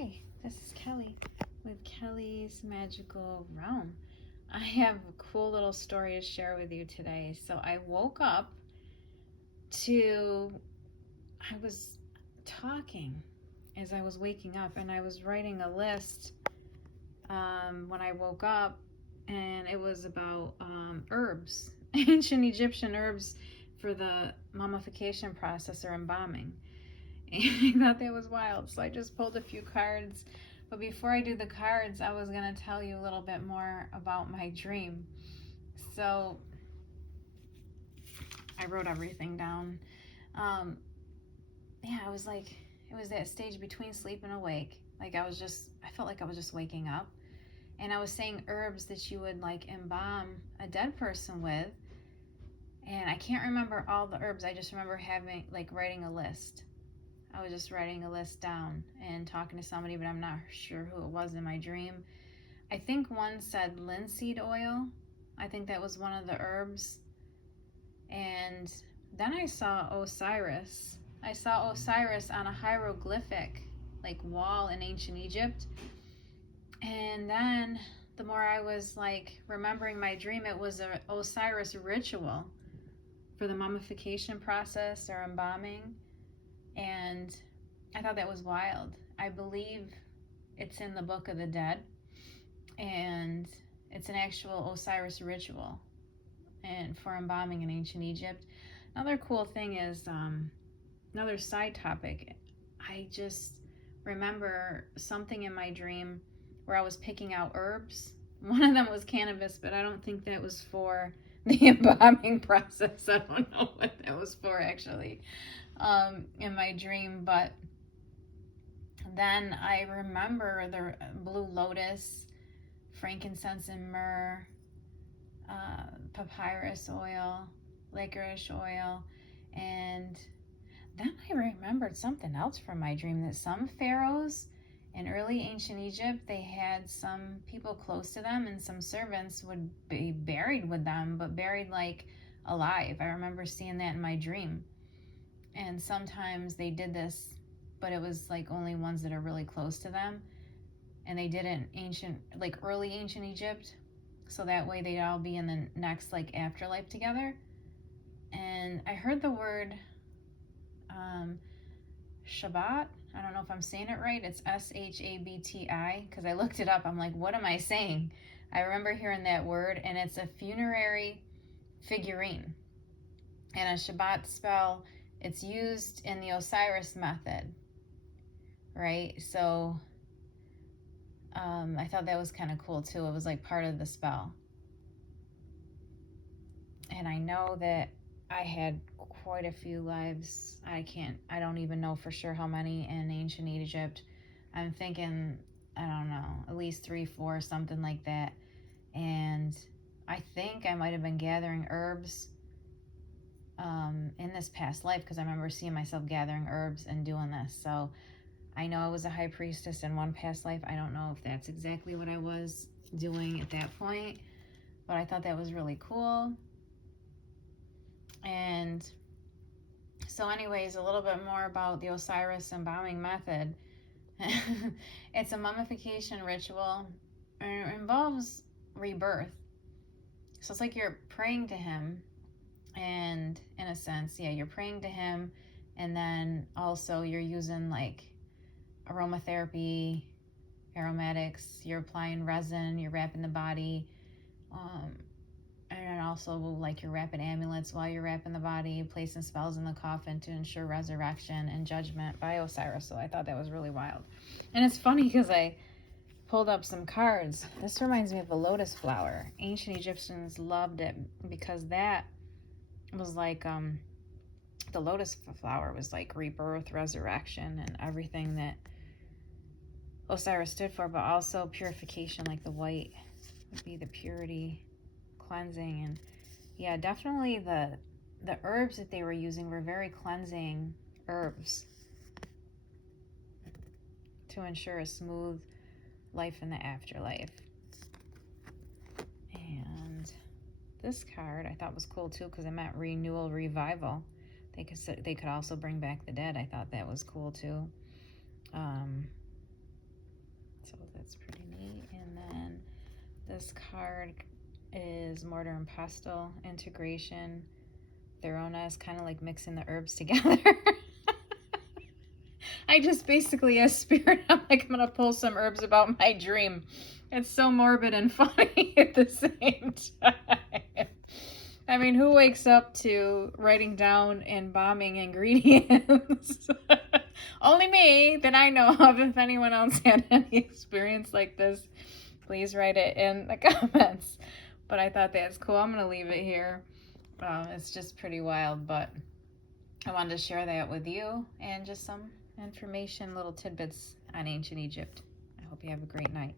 Hi, this is Kelly with Kelly's Magical Realm. I have a cool little story to share with you today. So I woke up I was talking as I was waking up, and I was writing a list when I woke up, and it was about herbs, ancient Egyptian herbs for the mummification process or embalming. And I thought that was wild. So I just pulled a few cards. But before I do the cards, I was going to tell you a little bit more about my dream. So I wrote everything down. It was that stage between sleep and awake. I felt like I was just waking up. And I was saying herbs that you would embalm a dead person with. And I can't remember all the herbs. I just remember writing a list. I was just writing a list down and talking to somebody, but I'm not sure who it was in my dream. I think one said linseed oil. I think that was one of the herbs. And then I saw Osiris. I saw Osiris on a hieroglyphic wall in ancient Egypt. And then the more I was remembering my dream, it was a Osiris ritual for the mummification process or embalming. And I thought that was wild. I believe it's in the Book of the Dead, and it's an actual Osiris ritual and for embalming in ancient Egypt. Another cool thing is, another side topic, I just remember something in my dream where I was picking out herbs. One of them was cannabis, but I don't think that was for the embalming process. I don't know what that was for actually. In my dream, but then I remember the blue lotus, frankincense and myrrh, papyrus oil, licorice oil, and then I remembered something else from my dream, that some pharaohs in early ancient Egypt, they had some people close to them, and some servants would be buried with them, but buried alive. I remember seeing that in my dream. And sometimes they did this, but it was only ones that are really close to them. And they did it in early ancient Egypt. So that way they'd all be in the next afterlife together. And I heard the word Shabbat. I don't know if I'm saying it right. It's Shabti, because I looked it up. I'm like, what am I saying? I remember hearing that word, and it's a funerary figurine. And a Shabbat spell, it's used in the Osiris Method, right? So I thought that was kind of cool too. It was part of the spell. And I know that I had quite a few lives. I don't even know for sure how many in ancient Egypt. I'm thinking, I don't know, at least 3, 4, something like that. And I think I might have been gathering herbs in this past life, because I remember seeing myself gathering herbs and doing this. So I know I was a high priestess in one past life. I don't know if that's exactly what I was doing at that point, but I thought that was really cool. And so anyways, a little bit more about the Osiris embalming method. It's a mummification ritual, and it involves rebirth. So it's you're praying to him. And in a sense, you're praying to him, and then also you're using aromatherapy, aromatics, you're applying resin, you're wrapping the body, and then also you're wrapping amulets while you're wrapping the body, placing spells in the coffin to ensure resurrection and judgment by Osiris. So I thought that was really wild. And it's funny because I pulled up some cards. This reminds me of a lotus flower. Ancient Egyptians loved it because that was the lotus flower was rebirth, resurrection, and everything that Osiris stood for, but also purification. The white would be the purity, cleansing. And definitely the herbs that they were using were very cleansing herbs to ensure a smooth life in the afterlife. And this card I thought was cool too, because it meant renewal, revival. They could also bring back the dead. I thought that was cool too. This card is mortar and pestle, integration. Therona is kind of like mixing the herbs together. I just basically, as spirit, I'm like, I'm going to pull some herbs about my dream. It's so morbid and funny at the same time. I mean, who wakes up to writing down embalming ingredients? Only me that I know of. If anyone else had any experience like this, please write it in the comments. But I thought that's cool. I'm going to leave it here. It's just pretty wild, but I wanted to share that with you and just some information, little tidbits on ancient Egypt. I hope you have a great night.